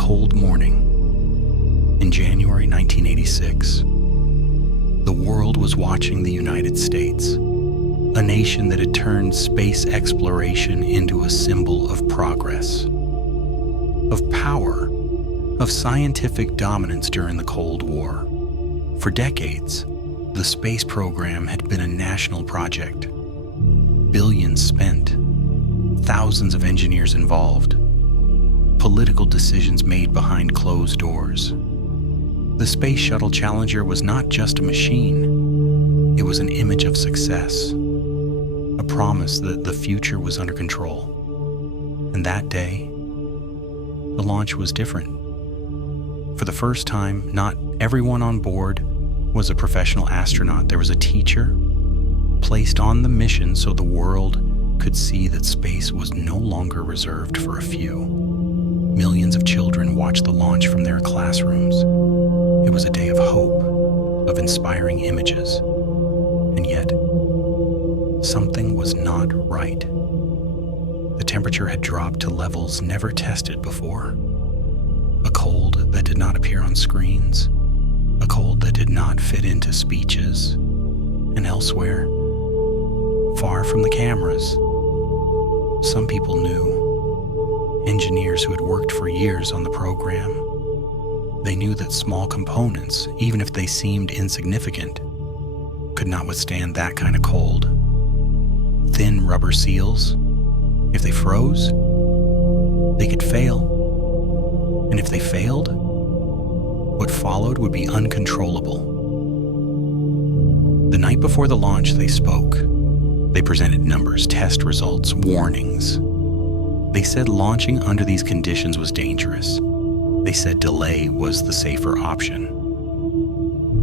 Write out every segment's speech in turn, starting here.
cold morning in January 1986. The world was watching the United States, a nation that had turned space exploration into a symbol of progress, of power, of scientific dominance during the Cold War. For decades, the space program had been a national project. Billions spent, thousands of engineers involved, political decisions made behind closed doors. The Space Shuttle Challenger was not just a machine, it was an image of success, a promise that the future was under control. And that day, the launch was different. For the first time, not everyone on board was a professional astronaut. There was a teacher placed on the mission so the world could see that space was no longer reserved for a few. Millions of children watched the launch from their classrooms. It was a day of hope, of inspiring images. And yet, something was not right. The temperature had dropped to levels never tested before. A cold that did not appear on screens, a cold that did not fit into speeches, and elsewhere, far from the cameras, some people knew. Engineers who had worked for years on the program. They knew that small components, even if they seemed insignificant, could not withstand that kind of cold. Thin rubber seals, if they froze, they could fail. And if they failed, what followed would be uncontrollable. The night before the launch, they spoke. They presented numbers, test results, warnings. They said launching under these conditions was dangerous. They said delay was the safer option.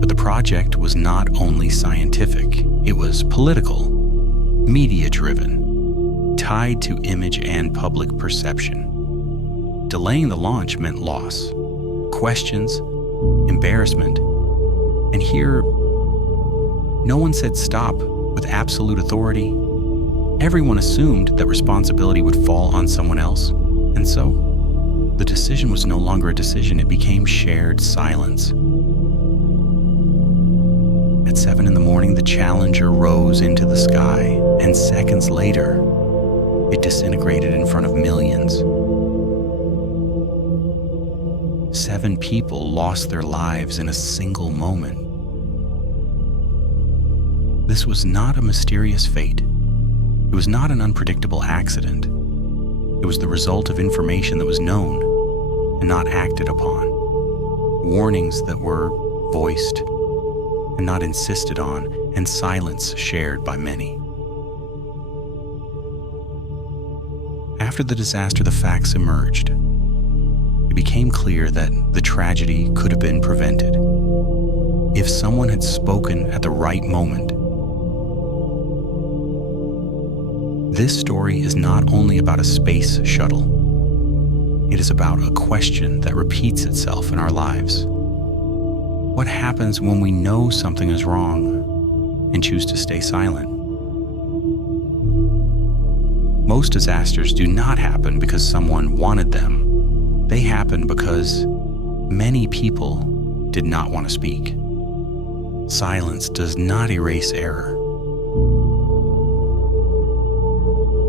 But the project was not only scientific, it was political, media-driven, tied to image and public perception. Delaying the launch meant loss, questions, embarrassment, and here, no one said stop with absolute authority. Everyone assumed that responsibility would fall on someone else, and so, the decision was no longer a decision, it became shared silence. At 7 a.m, the Challenger rose into the sky, and seconds later, it disintegrated in front of millions. 7 people lost their lives in a single moment. This was not a mysterious fate. It was not an unpredictable accident. It was the result of information that was known and not acted upon. Warnings that were voiced and not insisted on, and silence shared by many. After the disaster, the facts emerged. It became clear that the tragedy could have been prevented if someone had spoken at the right moment. This story is not only about a space shuttle. It is about a question that repeats itself in our lives. What happens when we know something is wrong and choose to stay silent? Most disasters do not happen because someone wanted them. They happen because many people did not want to speak. Silence does not erase error.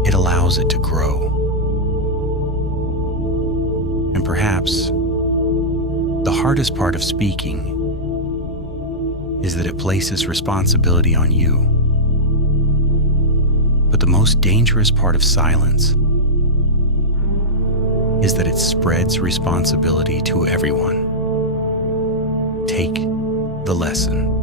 It allows it to grow. And perhaps the hardest part of speaking is that it places responsibility on you. But the most dangerous part of silence is that it spreads responsibility to everyone. Take the lesson.